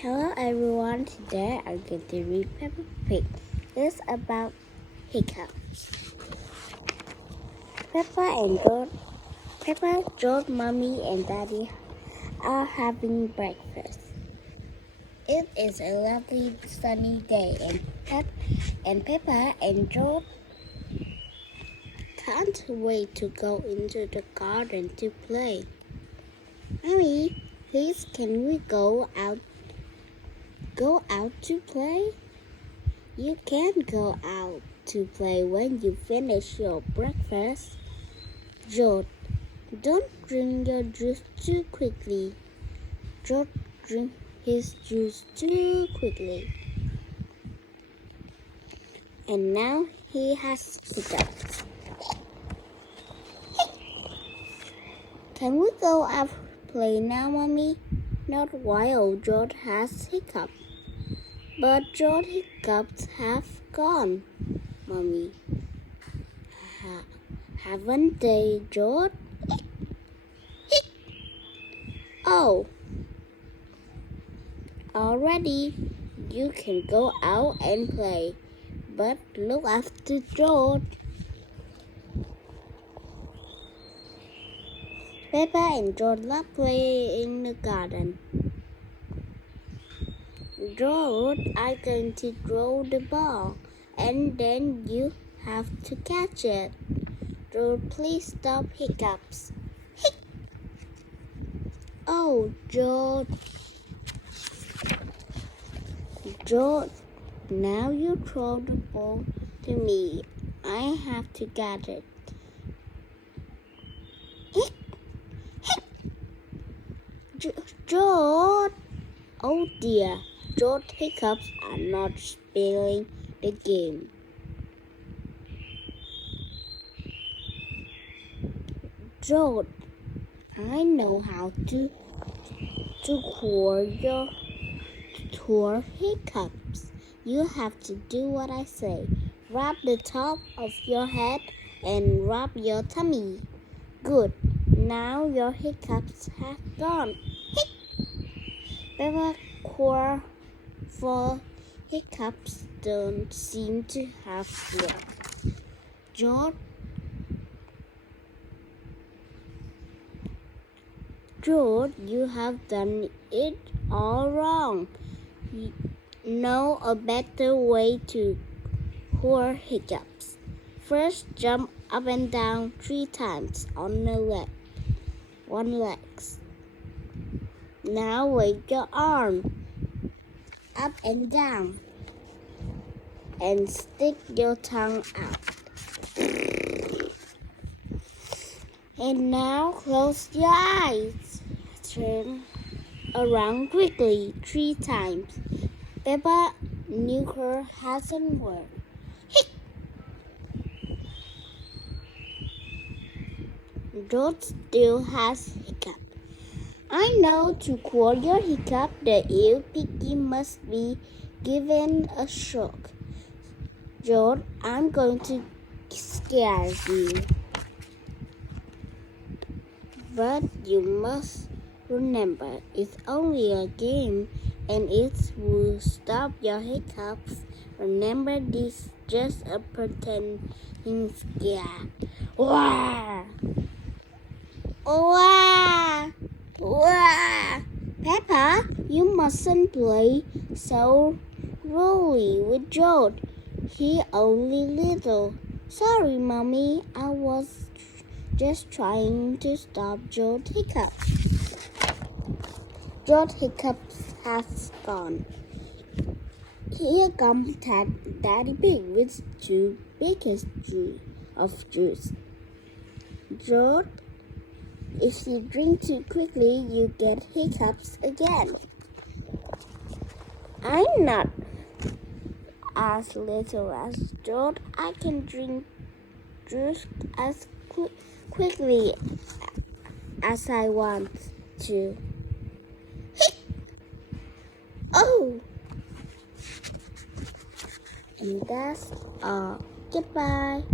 Hello everyone, today I'm going to read Peppa Pig. It's about Hiccups. Peppa, George, Mommy and Daddy are having breakfast. It is a lovely sunny day and Peppa and George can't wait to go into the garden to play. Mommy, please can we go out to play? You can't go out to play when you finish your breakfast. George, don't drink your juice too quickly. George drank his juice too quickly. And now he has hiccups. Can we go out play now, Mommy? Not while George has hiccups. But George's hiccups have gone, Mommy. Haven't they, George? Oh, already you can go out and play, but look after George. Pepa and George love playing in the garden. George, I'm going to throw the ball, and then you have to catch it. George, please stop hiccups. Oh, George. George, now you throw the ball to me. I have to get it. George! Oh dear, George's hiccups are not spilling the game. George, I know how to cure your hiccups. You have to do what I say. Rub the top of your head and rub your tummy. Good. Now your hiccups have gone. Peppa cure for hiccups don't seem to have worked. George, you have done it all wrong. You know a better way to cure hiccups. First, jump up and down 3 times on one leg. Now wave your arm up and down and stick your tongue out. And now close your eyes. Turn around quickly 3 times. Peppa nuclear hasn't worked. George still has hiccup. I know to cure your hiccup, the ear piggy must be given a shock. George, I'm going to scare you. But you must remember, it's only a game and it will stop your hiccups. Remember, this is just a pretending scare. Wah! Wah! Wah! Peppa, you mustn't play so rudely with George. He only little. Sorry, Mommy. I was just trying to stop George's hiccups. George's hiccups has gone. Here comes Daddy Pig with 2 biggest of juice. George, if you drink too quickly, you get hiccups again. I'm not as little as George. I can drink juice as quickly as I want to. Oh! And that's all. Goodbye.